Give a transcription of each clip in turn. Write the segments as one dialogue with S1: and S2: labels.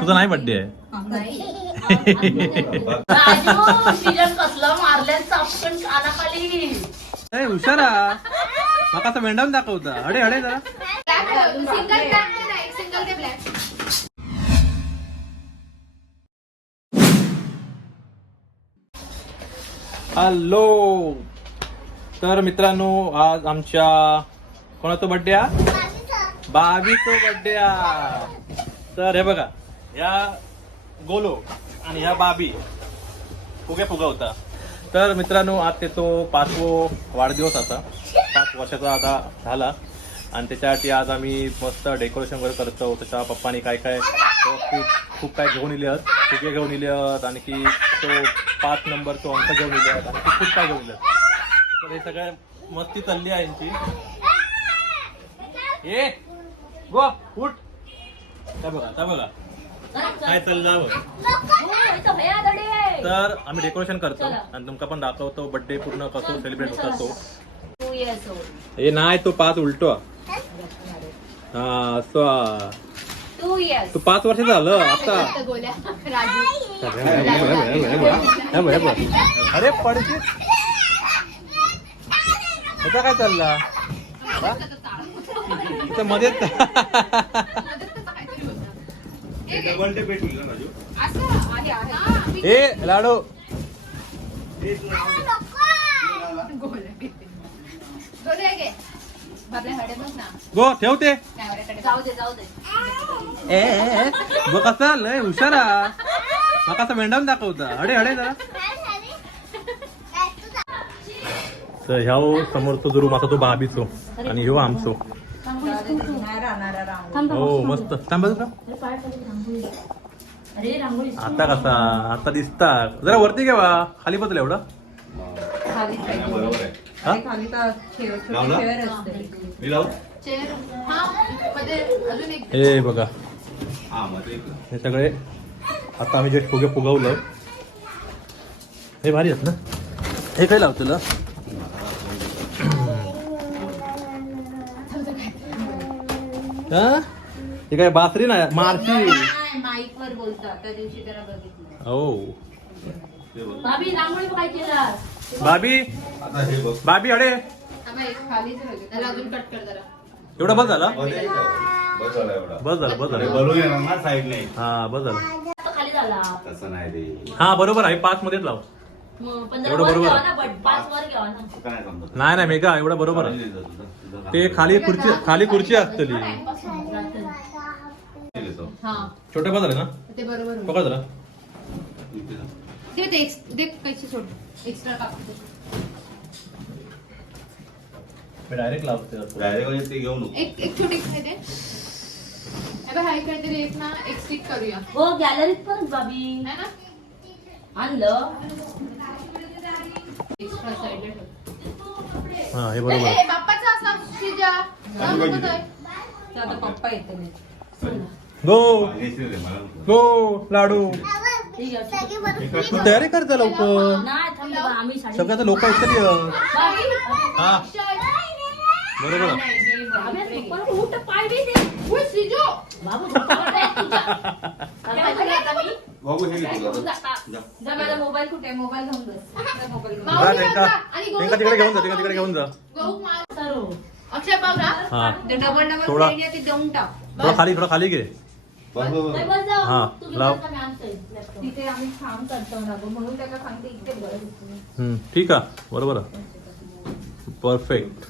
S1: तुझा नाही बर्थडे आहे. ए हुशारा मका असं वेंडावून दाखवता. अडे अडे जरा. हॅलो. तर मित्रांनो आज आमच्या कोणाचा बर्थडे हा बावीचो बर्थडे हा तर हे बघा. या गोलो आणि ह्या बाबी फुग्या फुगा होता. तर मित्रांनो आज ते तो पाचवो वाढदिवस आता. पाच वर्षाचा आता झाला. आणि त्याच्यासाठी आज आम्ही मस्त डेकोरेशन वगैरे करतो त्याच्या पप्पानी काय काय खूप खूप काय घेऊन इले आहेत. फुगे घेऊन इले आहेत. आणखी तो पाच नंबर तो अंक घेऊन इले आहेत. आणखी खूप काय घेऊन इले तर हे सगळं मस्ती चालली आहे यांची. ए गो उठ. काय बघा काय बघा. काय चाललं तर आम्ही डेकोरेशन करतो. आणि तुमका पण दाखवतो बर्थडे पूर्ण कसं सेलिब्रेट होता तो.
S2: टू इयर्स ओल्ड
S1: हे नाही तो पाच उलटो. हा असं.
S2: टू इयर्स
S1: तू पाच वर्ष झालं आता. अरे पडशील काय चालला? मध्येच.
S3: असं आहे आहे
S1: ए लाडो.
S3: हडे
S1: गो ठेवते.
S3: कॅमेऱ्याकडे
S2: जाऊ दे जाऊ दे.
S1: ए. गो कसा लय हुशारा मका असं वेंडावून दाखवता. अडे अडे जरा. तर ह्या समोरचो जो रूम असा तो बाबीचो आणि ह्यो आमचो. हो मस्त. थांब बघ का
S2: अरे रांगोळी.
S1: आता कसा? आता दिसता. जरा वरती घ्यावा खाली बसला एवढा. हा?
S3: चेअर हा मध्ये अजून एक.
S1: हे बघा. हे सगळे आता आम्ही जे फुगे फुगवलं हे भारी आहेत ना? हे काय लावतं तुला हा? हे काय बासरी नाही? मारशी.
S2: माईक वर बोलता त्या दिवशी त्याला बघितलं.
S1: हो.
S2: भाभी रांगोळी काय केला
S1: बाबी बाबी अडे.
S3: थांबा, एक खालीच राहिलं. त्याला अजून कट कर जरा.
S1: एवढा बस झाला?
S4: बस झाला एवढा.
S1: बस झालं बस
S4: अरे
S1: झालं.
S4: येणार ना
S1: हा बस झालं.
S2: तो खाली झाला.
S4: तसं नाही रे
S1: हा बरोबर आहे. पाच मध्येच लाव.
S2: मग पंधरा
S1: एवढं
S2: वर
S1: बरोबर
S2: घ्यावा
S1: आहे.
S2: ना पण पाच वर घ्यावा ना.
S4: असं काय समजत
S1: नाही नाही मेघा एवढा बरोबर आहे.
S4: तुझं- तुझं- तुझं
S1: ते खाली खुर्ची खाली खुर्ची असतली.
S4: केलं तो.
S3: हा.
S1: छोट्या बस झाले ना?
S3: ते बरोबर होईल.
S1: पकड जरा.
S4: इथे जा.
S3: दे ते एक्स- दे कैची सोड. एक्स्ट्रा टाकतो.
S1: मी डायरेक्ट लावते
S4: Direct म्हणजे ते घेऊ नको.
S3: एक एक छोटी काहीतरी एक ना एक स्टिक करूया.
S2: हो गॅलरीत पण बाबी.
S3: है ना?
S2: आणलं
S3: एक्स्ट्रा साईडला ठेव
S1: हा हे बरोबर
S3: बाप्पाचा असा शिजा
S4: राजू
S3: नको
S4: पाहिजे.
S3: तर.
S2: आता पप्पा येते
S1: गो
S4: घेशील रे, मला नको.
S1: गो लाडू
S2: ठीक आहे
S1: तू तयारी कर जा लवकर
S2: नाही थांब बाबा, आम्ही साडी
S1: सगळ्यात लोक हा बरोबर
S2: उठ, पाय बी दे.
S3: उय, शिजू.
S2: बाबू, झोपायला आहे तुझ्या.
S4: बघू हे घे तुला.
S2: जा,
S4: जा.
S2: जा, माझा मोबाईल कुठे आहे? मोबाईल घेऊन. जा, मोबाईल घेऊन.
S1: जा
S3: माऊली
S1: त्यांका तिकडे घेऊन जा त्यांका तिकडे घेऊन जा
S3: गहू मार.
S2: सरू.
S3: अक्षय बघ ना
S1: हा
S3: ते डबल डबल
S1: थोडा.
S3: प्लेट आहे, ते देऊन टाक
S1: थोडा खाली थोडा खाली घे.
S2: बस.
S1: हा, लाव.
S2: बसा, मी आणतोय laptop.
S3: तिथे आम्ही काम करतो ना गं, म्हणून त्याला सांगते इथे बरं
S1: हम्म, ठीक आहे बरोबर परफेक्ट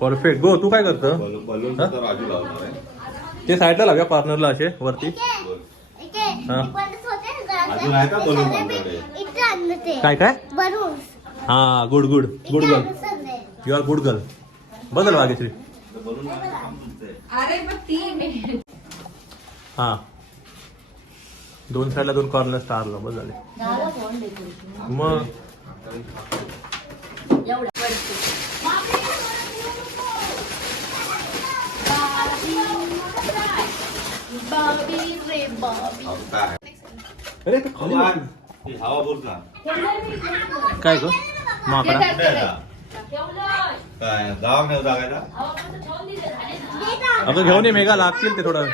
S1: परफेक्ट गो तू काय करतं
S4: बलून- बलून
S1: हा?
S4: सुद्धा राजू लावणार आहे
S1: ते साईडला लावूया कॉर्नरला असे वरती. हा.
S4: अजून आहे का बलून आमच्याकडे?
S1: काय काय? हा good good good girl you are good girl बदल वागेश्री.
S3: अरे मग ती
S1: हा. दोन साईडला दोन कॉर्नर स्टारला बस झाले
S2: झालं phone decoration.
S1: मग?
S2: एवढं.
S1: अरे ते काय ग? माकडा?
S4: काय गाव नाही
S1: अगं घेऊन ये मेघा लागतील ते थोडं.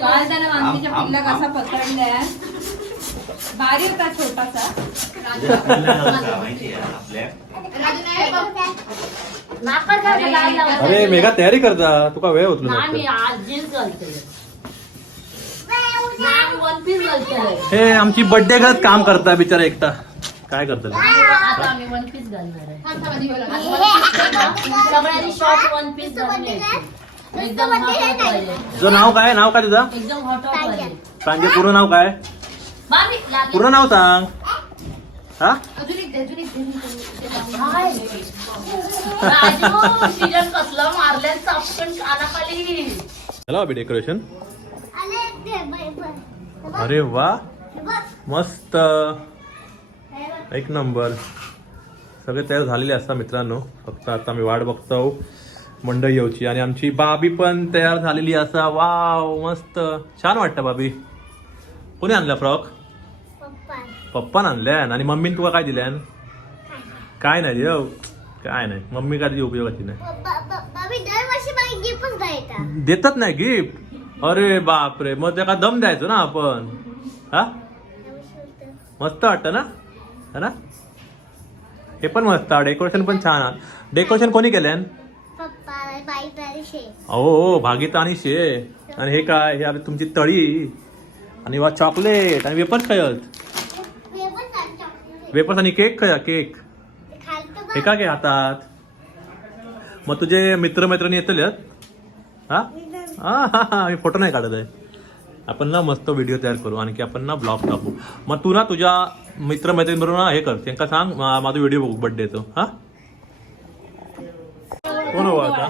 S3: वाजताना
S4: आमच्या
S3: पिल्ला कसा पकडलाय? भारी होता छोटासा.
S1: अरे मेघा तयारी करता. तुका वेळ होत
S2: नाही मी
S1: नाही
S2: वन पीस
S1: हे आमची बर्थडे गर्ल काम करता बिचारा एकटा. काय करता
S2: आता आम्ही वन पीस घालणार आहे. ना, सगळ्यांनी शॉर्ट वन पीस. एकदम हॉट हॉट पाहिजे
S1: नाव काय? नाव काय तुझं?
S2: एकदम हॉट हॉट पाहिजे
S1: सांगे पूर्ण नाव काय? पूर्ण नाव सांग. हा? चला डेकोरेशन. अरे वा. मस्त. एक नंबर. सगळे तयार झालेले असतात मित्रांनो. फक्त आता मी वाट बघतो. मंडई येऊची. आणि आमची बाबी पण तयार झालेली असा. वाव मस्त. छान वाटतं बाबी. कोणी आणला फ्रॉक? पप्पान आणल्यान आणि मम्मीने तुका काय दिल्यान? काय नाही देव. काय नाही. मम्मी काय उपयोगाची नाही. देतच नाही गिफ्ट अरे बापरे मग त्याला दम द्यायचो ना आपण. हा? मस्त वाटतं ना? है ना? हे पण मस्त. डेकोरेशन पण छान डेकोरेशन कोणी केल्यान? हो भागीत आणि शे. आणि हे काय? हे आपली तुमची तळी. आणि वा चॉकलेट आणि वेपर्स खायत
S5: हे पण छान chocolate.
S1: वेपर्स आणि केक खाया केक. हे. का घे हातात. मग तुझे मित्रमैत्रिणी येतले हा? हा हा हा मी फोटो नाही काढत आहे. आपण ना मस्त व्हिडिओ तयार करू आणखी आपण ना ब्लॉग टाकू. मग तू ना तुझ्या मित्रमैत्रिणीबरोबर ना हे कर. त्यांना सांग मा- माझा व्हिडिओ बघू बर्थडेचं हा? कोण हवं आता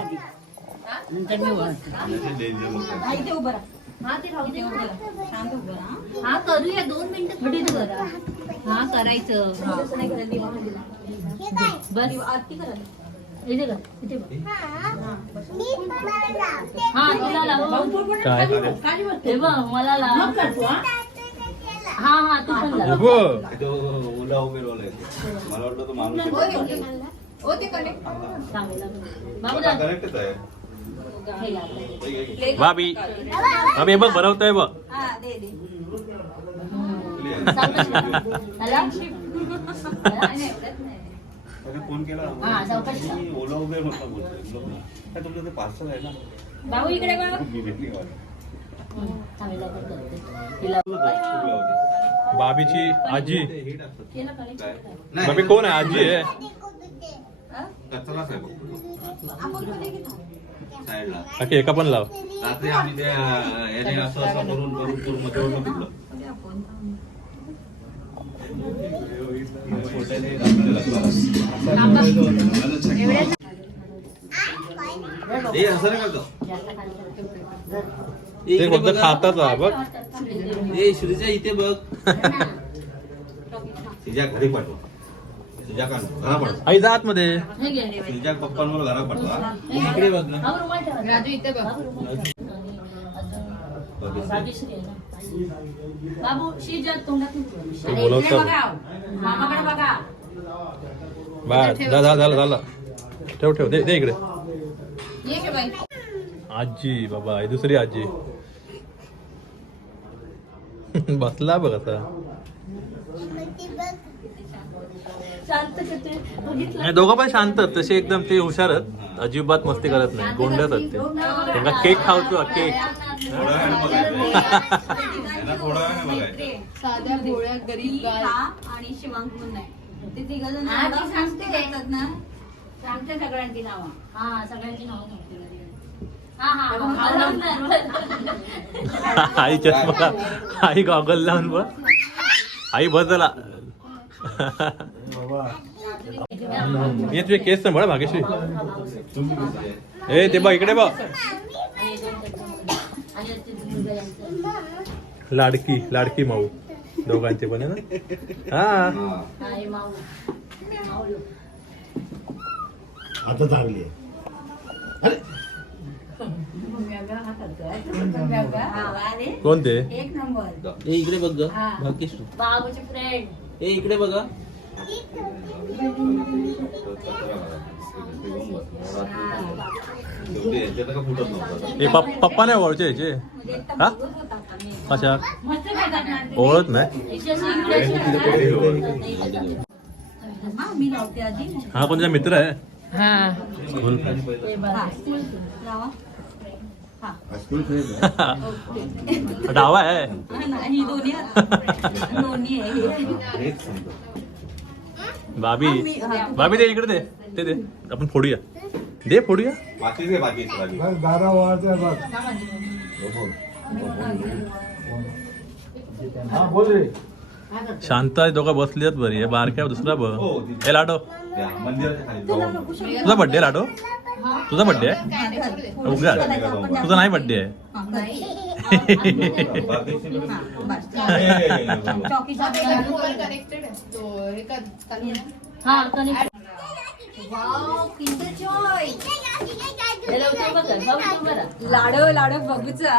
S3: हा, इथे उभं राहा. हा, ते राहू दे, उभं राहा. शांत उभं राहा.
S2: हा करूया दोन मिनिटं थोडी करा.
S3: हा करायचं. नाही दिवा दिला.
S5: हे काय?
S2: बस.
S3: दिवा आरती करायला.
S2: इथे कर इथे बघ.
S5: हा. मी तुम्हाला लावते.
S2: हा तुला लाव.
S1: काय
S2: हे बघ मला लाव. हा. हा तू पण लाव.
S4: तो ओला उबेर ओला आहे. मला वाटलं तो माणूस
S3: ओ, हे घे. ओ, ते connect.
S2: चांगला बाबू दा
S4: कनेक्टच आहे.
S1: भाभी. भाभी बघ बनवतोय बघ.
S3: हा,
S4: फोन केला
S2: हा,
S4: ओला उबेर तुमचं ते पार्सल आहे ना?
S2: बाबू इकडे.
S1: भाभीची आजी.
S4: हे?
S1: भाभी कोण आहे? आजी आहे.
S4: साईडला
S1: बाकी एका पण लाव
S4: रात्री आम्ही त्या याने असं असं करून करून करून मध्ये दाखवलेलं. ए, असं नाही करतो.
S1: ते फक्त
S4: बघा.
S1: खातात हा, बघ
S4: ए श्रीजा इथे बघ तिच्या घरी पाठव तुझ्या का घरा पाठव
S1: आई जा आतमध्ये.
S2: हे घे.
S4: तुझ्या घरा पाठवा इकडे बघ ना.
S3: राजू इथे बघ.
S2: बाबू तोंडातून
S1: बोलवतो
S2: मामाकडे बघा.
S1: बस झालं झालं ठेव ठेव दे दे इकडे.
S3: ये के बाई.
S1: आजी बाबा दुसरी आजी. बसला बघ आता.
S2: शांत करते बघितलं.
S1: नाही दोघं पण शांत. आहेत, तसे एकदम ते हुशार आहेत. अजिबात मस्ती करत नाही. गोंडत आहेत ते त्यांना केक खावतो केक.
S4: थोडा वेळ बघायचं यांना थोडा वेळ बघायचं
S3: साध्या भोळ्या गरीब गाल
S6: आणि शिवांक म्हणून आहे. ते तिघ जण
S2: हा, ती
S6: एवढं
S2: सांगते.
S6: मस्ती करतात ना. सांगते सगळ्यांची नावं.
S2: हा सगळ्यांची नावं सांगते हा हा हा.
S1: आई चष्मा. आई गॉगल लावून बघ. आई बसला ये तुझे केस सांभाळ भाग्यश्री ए ते बघ इकडे बघ. लाडकी लाडकी माऊ. दोघांचे पण आहे ना? हा.
S2: हा, हे
S7: आता चांगली आहे.
S6: अरे.
S1: कोणते?
S6: एक नंबर
S4: ए इकडे बघ ग. भाग्यश्री.
S2: बाबूचे फ्रेंड
S4: ए इकडे बघा.
S1: हे पप- पप्पा नाही ओळखचे याचे? हा?
S6: ते.
S1: ओळख नाही?
S6: हा,
S1: हा कोणता मित्र आहे. डावा आहे.
S6: दोन्ही हा.
S1: बाबी दे इकडे दे. ते दे. आपण फोडूया. दे फोडूया.
S4: बाकीच काय बाकी बाकी
S7: बारा वाजता हा बोल रे.
S1: शांत आहे दोघं बसली आहेत बरी. आहे बारक्या दुसरा बघ.
S4: हो,
S1: लाडो.
S4: त्या मंदिराच्या खाली जाऊन
S1: तुझा बर्थडे लाडो? तुझा बर्थडे आहे? उगा तुझा नाही बर्थडे आहे?
S6: हा, लाडो लाडो बघूचा?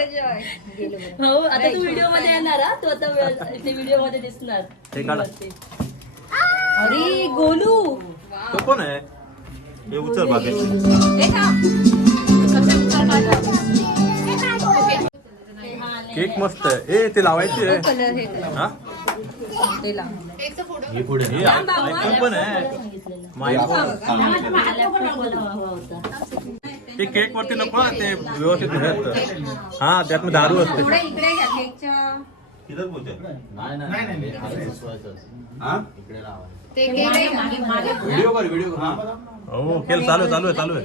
S2: हो आता तू व्हिडिओमध्ये येणार हा? तू आता व्हिडिओमध्ये दिसणार.
S1: हे काढा.
S6: अरे गोलू.
S1: तो कोण आहे?
S4: हे उचल बाकी
S6: हे का?
S1: केक मस्त आहे. ए ते लावायची आहे.
S6: हे
S1: हा?
S6: ते लाव.
S3: एकचा फोटो
S4: हे पुढे
S1: हे आयफोन पण आहे. ते केक वरती नको ना, ते व्यवस्थित हे. हा त्यात मग दारू असते.
S4: हो
S1: खेळ चालू आहे चालू आहे चालू आहे.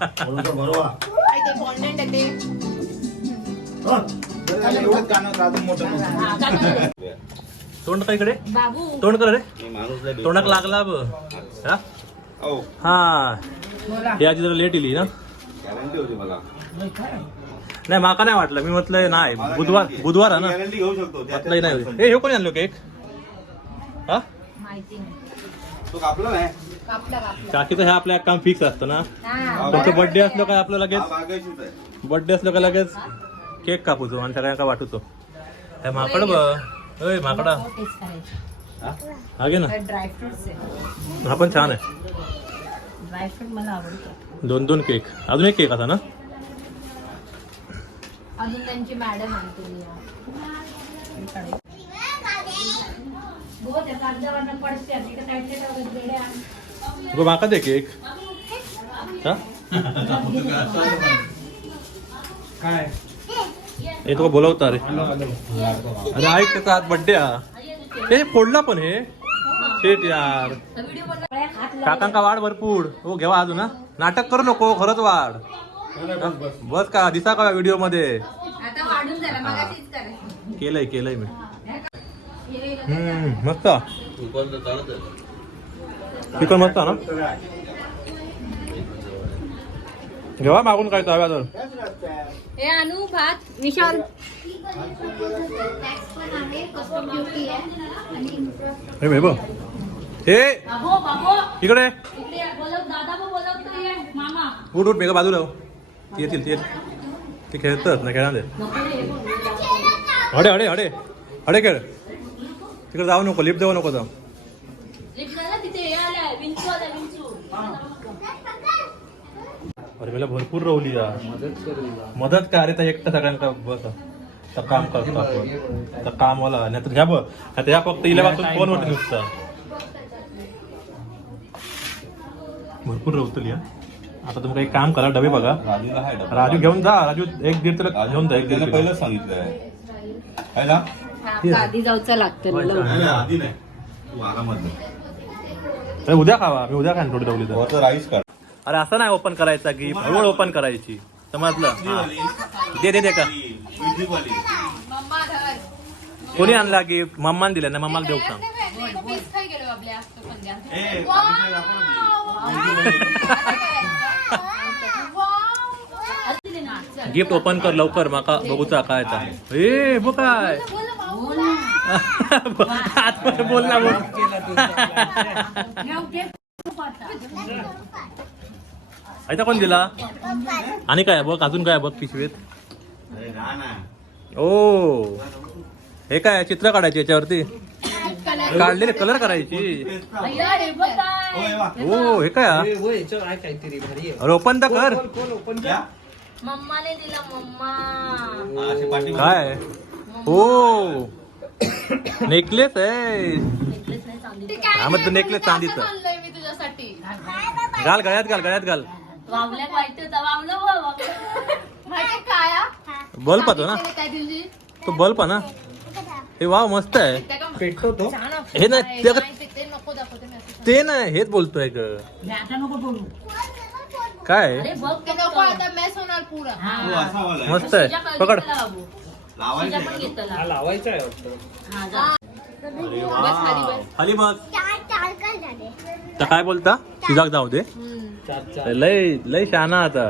S4: बरोबर.
S3: आणि ते बॉन्डेड आहे ते.
S2: हा, काका.
S1: तोंड का इकडे?
S2: बाबू.
S1: तोंड कर रे.
S4: मी माणूस लय
S1: तोंडाक लागला ब हा?
S4: हो.
S1: हा. हे आजी जरा लेट इली ना?
S4: गॅरंटी होती मला.
S1: नाही माका नाही वाटलं. मी म्हटलं नाही बुधवार बुधवार आहे ना?
S4: गॅरंटी घेऊ शकतो.
S1: म्हटलं नाही ए हे कोणी आणलो केक हा?
S6: माहिती नाही.
S4: तो कापला नाही.
S1: काकीचं हे आपल्या काम फिक्स असतं ना?
S6: हा.
S1: तुमचं बर्थडे असलं काय आपलं लगेच? बर्थडे असलं का लगेच? केक कापूचो आणि सगळ्यांना वाटूचो? हे माकड ब अय माकडा.
S4: हा?
S1: घे ना. हा पण छान आहे.
S6: ड्रायफ्रूट मला आवडतं.
S1: दोन दोन केक अजून एक केक असा ना?
S3: अजून त्यांची मॅडम आणते
S1: गो माका दे केक हा?
S7: काय?
S1: हे तो बोलवता रे। अरे ऐक त्याचा आज बर्थडे हा हे फोडला पण हे? शेट यार. काकांका वाढ भरपूर. हो घेवा अजून नाटक करू नको खरंच वाढ. बस का दिसा का
S6: व्हिडिओमध्ये
S1: केलंय केलंय मी. हम्म. मस्त. चिकन मस्त आहे ना घेवा मागून काय चाव्या तर
S2: हे आणू भात विशाल
S1: हे बघ हे
S2: बाबो बाबो
S1: इकडे उठ उठ मेघा बाजूला येतील ती ते खेळतात ना खेळणार. हडे हडे हडे हडे खेळ तिकडे जाऊ नको लिफ्ट जाऊ नको जाऊ
S2: लिफ्ट झाला तिथे हे आलाय विंचू आलाय विंचू
S1: अरे मला भरपूर रवली यार मदत का अरे तर एकटा सगळ्यांका बस. तर काम करतो आपण. तर कामवाला. नाही तर ह्या बघ. आता ह्या फक्त इल्यापासून फोनवरती नुसतं. भरपूर रवतली हा. आता तुम्ही एक काम करा डबे बघा.
S4: राजूला हाय डबा.
S1: राजू घेऊन जा. राजू एक दीड तुला
S4: राजू
S1: घेऊन जा एक दीड
S4: त्याला
S1: किलो.
S4: पहिलंच सांगितलंय. है ना?
S6: आधी जाऊचं लागतं
S1: होय,
S6: लवकर.
S4: नाही, नाही, आधी नाही. तू आरामात जा.
S1: उद्या खावा. मी उद्या खाईन थोडी तर.
S4: वरचं राईस काढ.
S1: अरे असं नाही ओपन करायचा की हळूहळू ओपन करायची. समजलं? हा. दे दे दे का?
S4: मिठीवाली.
S3: मम्मा धर
S1: कोणी आणला गिफ्ट मम्मान दिलं? ना मम्माला देऊ सांग
S3: पण
S1: गिफ्ट ओपन कर लवकर माका बघूचा काय आता. ए बघ काय.
S2: बोल ना.
S1: आतमध्ये बोल ना बोल ऐका कोण दिला? आणि काय बघ अजून काय बघ पिशवीत? ओ. हे काय चित्र काढायचे याच्यावरती?
S3: कलर
S1: काढलेले कलर करायची.
S2: हे.
S1: ओ हे काय हा? अरे ओपन तर कर.
S4: हा.
S1: काय? ओ. नेकलेस आहे.
S2: नेकलेस
S1: हा, मग necklace चांदीचा.
S3: आणलंय मी तुझ्यासाठी.
S1: घाल गळ्यात घाल गळ्यात घाल.
S2: वावल्या होता वावलं
S3: काय? हा?
S1: बल्ब होतो ना.
S3: त्या दिवशी
S1: तो बल्ब ना. हे वाव मस्त आहे.
S7: पेटतो तो
S1: हे नाही. ते-
S3: नाही, ते- ते नको दाखवते मी असं.
S1: ते नाही हेच बोलतोय ग.
S2: आता नको बोलू.
S1: काय?
S2: अरे बघ
S3: ते नको आता मॅच होणार पुरा.
S4: हो,
S2: हा
S4: असा वाला आहे.
S1: मस्त आहे. पकड.
S4: लावायचं आहे.
S7: हा लावायचा आहे वाटतं.
S2: हा
S3: खाली बस.
S1: खाली बघ.
S5: चार चार कर झाले.
S1: तर काय बोलता? शिजाक जाऊ दे.
S3: हम्म.
S1: लय लय शहाणा आता.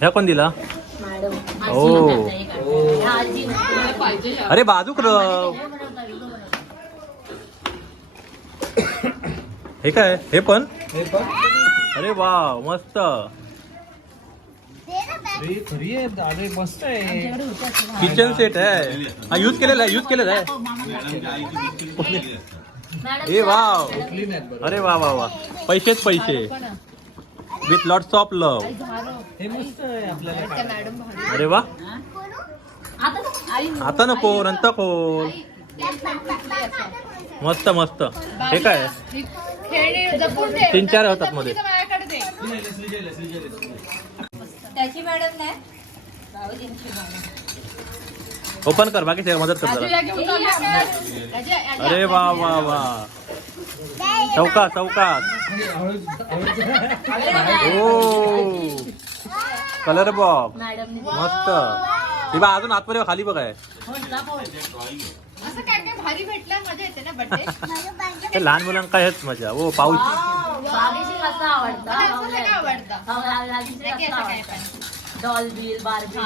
S1: ह्या कोण दिला?
S2: मॅडम
S1: ओ.
S2: आजी
S3: मला पाहिजे ह्या.
S1: अरे बाजूक रव हे काय? हे पण?
S7: हे पण.
S1: अरे वा मस्त. किचन सेट आहे. हा यूज केलेला आहे यूज केलेला आहे. ए वाव. अरे वा वा वा. पैसेच पैसे. With lots
S3: of love.
S7: हे.
S1: अरे वा.
S2: आता नको.
S3: आई
S1: आता नको नंतर खोल. मस्त मस्त. हे काय?
S3: ही.
S1: तीन चार होतात मध्ये.
S3: तिथं माझ्याकडे दे.
S6: त्याची मॅडम नाही.
S1: ओपन कर बाकी सगळं मदत कर
S3: राजू
S1: जरा।
S3: या घेऊन चालू आहे. राजू, या-
S1: अरे वा वा वा चौका चौकात ओ। कलर बॉक्स
S2: मॅडमने
S1: मस्त। हे बा अजून आतमध्ये बघ, खाली बघाय.
S3: असं काय काय भारी भेटलं मजा येते ना बर्थडे
S1: ते लहान मुलांना काय हेच मजा ओ पाऊस.
S2: बागेशी कसं आवडतं? हो, डॉल बिल बार्बी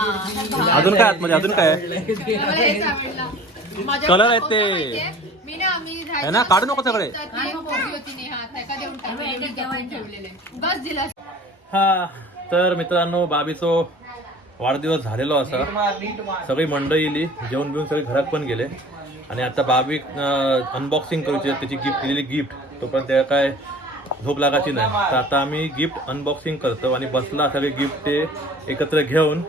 S1: अजून काय आतमध्ये? अजून काय?
S3: मला हेच आवडलं. माझ्या
S1: Colour आहेत ते.
S3: माहितीये, मी ना
S1: है? काढू नको सगळे.
S3: तर ती एक पोरगी होती नेहा त्या देऊन टाकलेली जपून ठेवलेले. बस दिला.
S1: हा तर मित्रांनो बाबीचो वाढदिवस झालेलो असा. सगळी मंडळी येली जेवण बिवून सगळे घरात पण गेले. आणि आता बाबी अनबॉक्सिंग करूची आहे, त्याची गिफ्ट दिलेली गिफ्ट तोपर्यंत त्या काय झोप लागायची नाही. तर आता आम्ही गिफ्ट अनबॉक्सिंग करतो आणि बसला सगळे गिफ्ट ते एकत्र घेऊन.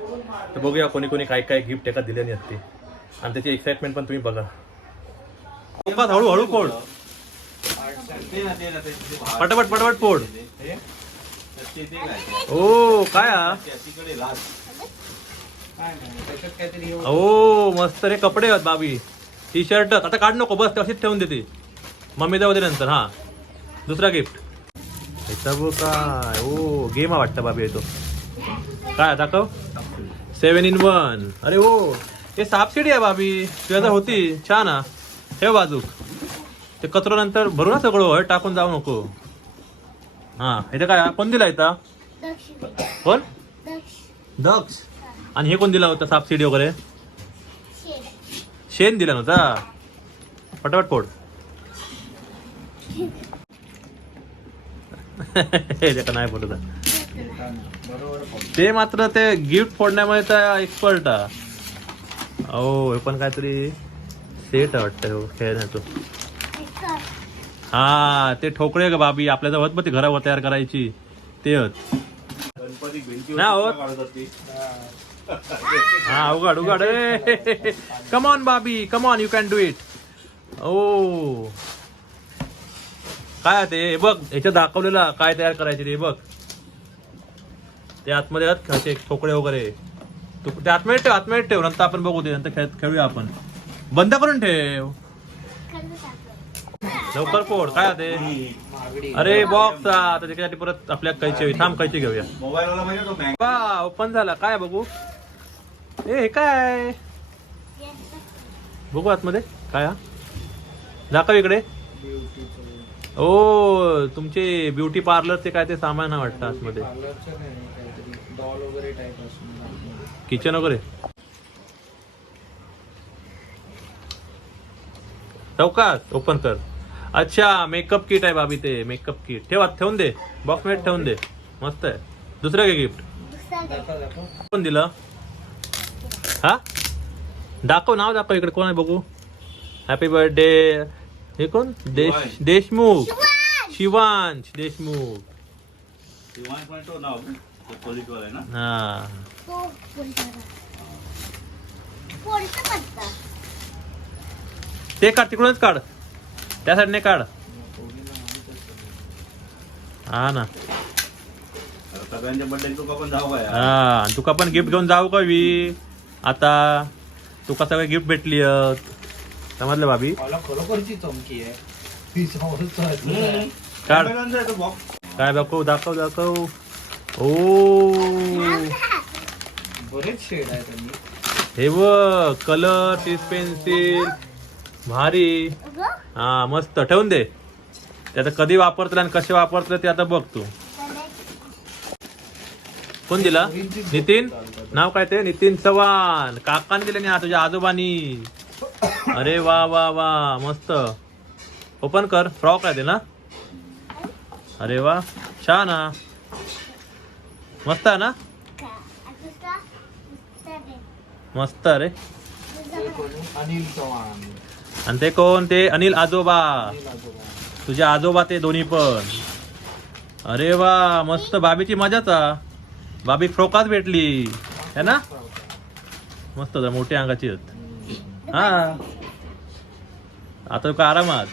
S1: तर बघूया कोणी कोणी काय काय गिफ्ट एका दिल्याने असते. आणि त्याची एक्साइटमेंट पण तुम्ही बघा. हळूहळू फोड. पटापट पटापट फोड. हो
S7: काय?
S1: हो? मस्त रे कपडे आहेत बाबी टी शर्ट आता काढ नको बस तशीच ठेवून देते. मम्मी जाऊ दे नंतर हा. दुसरा गिफ्ट ह्याचा काय ओ गेम हा वाटतं बाबी येतो. काय दाखव. सेवन इन वन अरे हो हे सापशिडी आहे बाबी तुझ्या तर होती. छान हा ठेव बाजूक. ते कचरो नंतर भरू ना सगळं हे टाकून जाऊ नको. हा इथं काय कोण दिला इथं? कोण?
S5: दक्ष.
S1: आणि हे कोण दिला होता सापशिडी वगैरे?
S5: शेन
S1: शेण दिला नव्हता? पटापट फोड. त्याचा नाही बोलत. ते मात्र ते गिफ्ट फोडण्यामध्ये तर एक्सपर्ट आ. हो हे पण काहीतरी सेट वाटतं हो खेळण्याचं. हा ते ठोकळे ग बाबी? आपल्या जवळ होत घरावर तयार करायची. ते होत.
S4: गणपती
S1: होत. हा उघड उघड. Come on Babi. Come on you can do it ओ. काय ते हे बघ ह्याच्यात दाखवलेलं काय तयार करायचे ते हे बघ. ते आतमध्ये खेळते ठोकळे वगैरे. तू ते आतमध्ये ठेव आतमध्ये ठेव नंतर आपण बघू ते नंतर खेळ खेळूया आपण. बंद करून ठेव. लवकर पोड काय ते? अरे बॉक्स त्याच्यासाठी परत आपल्या कैची थांब कैची घेऊया.
S4: मोबाईल
S1: वा ओपन झाला. काय बघू? ए हे काय? बघू आतमध्ये. काय हा? दाखव इकडे. ओ तुमचे ब्युटी पार्लरचे काय ते सामान वाटतं आतमध्ये?
S7: पार्लरचं नाही काहीतरी डॉल वगैरे टाईप असून
S1: किचन वगैरे? चौकात ओपन कर. अच्छा मेकअप किट आहे बाबी ते मेकअप किट ठेवा ठेवून दे. बॉक्समध्ये ठेवून दे. मस्त आहे. दुसरं काय गिफ्ट कोण दिलं? हा? दाखव नाव दाखव इकडे. कोण आहे बघू? हॅपी बर्थडे हे कोण? देश. देशमुख. शिवांश. देशमुख.
S4: शिवांश पण तो नाव तो पोलीस वाला आहे ना?
S1: हा.
S5: तो कोणता? कोणता पत्ता?
S1: ते काढ तिकडूनच काढ. त्या साईडने काढ. हा ना.
S4: आता सगळ्यांच्या बर्थडे तुका पण जाऊ काय
S1: हा आणि तुका पण गिफ्ट घेऊन जाऊ का वी? आता तुका सगळे गिफ्ट भेटली आहेत. समजलं भाभी?
S7: मला खरोखरची चमकी आहे. ती समोरच आहे.
S1: काढ.
S4: बॉक्स
S1: काय दाखव दाखव दाखव. ओ.
S7: बरेच शेड आहे त्यांनी
S1: हे बघ कलर टीस पेन्सिल भारी. हा मस्त. ठेवून दे. ते आता कधी वापरतलं आणि कसे वापरतलं ते आता बघ तू. कोण दिला? नितीन? नाव काय ते? नितीन चव्हाण. काकाने दिले ना तुझ्या आजोबानी. अरे वा वा वा मस्त. ओपन कर. फ्रॉक आहे ते ना. अरे वा छान हा. मस्त आहे ना? मस्त अरे
S7: अनिल चव्हाण
S1: आणि ते कोण? ते अनिल आजोबा. तुझे आजोबा ते दोन्ही पण. अरे वा मस्त. बाबीची मजाच आ बाबी फ्रोकाच भेटली. है ना? मस्त मोठ्या अंगाची आहेत. हा. आता का आरामात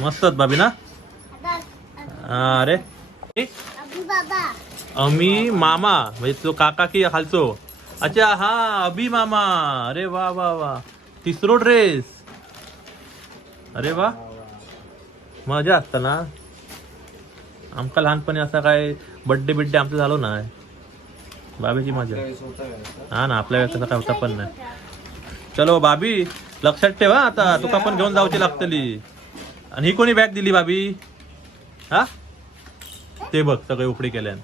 S1: मस्त बाबी ना? हा, अरे. अमी मामा म्हणजे तो काका की खालचो? अच्छा हा अभि मामा. अरे वा वा वा. तिसरो ड्रेस अरे वा. मजा असता ना? आमका लहानपणी असा काय बड्डे बिड्डे आमचं झालो ना बाबीची मजा. हा ना आपल्या वेळेस तसा काय होता पण नाही. चलो बाबी लक्षात ठेवा आता. तुका पण घेऊन जाऊची लागतली. आणि ही कोणी बॅग दिली बाबी हा? ते बघ सगळे उपडी केल्यान.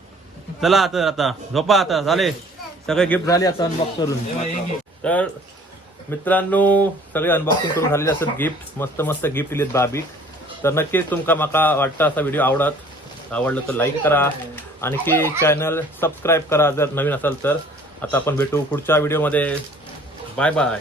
S1: चला आता आता. झोपा आता झाले. सगळे गिफ्ट झाले आता अनबॉक्स करून. तर मित्रांनो सगळे अनबॉक्सिंग करून झालेले असत गिफ्ट मस्त मस्त गिफ्ट दिलेत बाबी तर नक्कीच तुमका माका वाटतं असा व्हिडिओ आवडत. आवडलं तर लाईक करा. आणखी चॅनल सबस्क्राईब करा जर नवीन असाल तर. आता आपण भेटू पुढच्या व्हिडिओमध्ये बाय बाय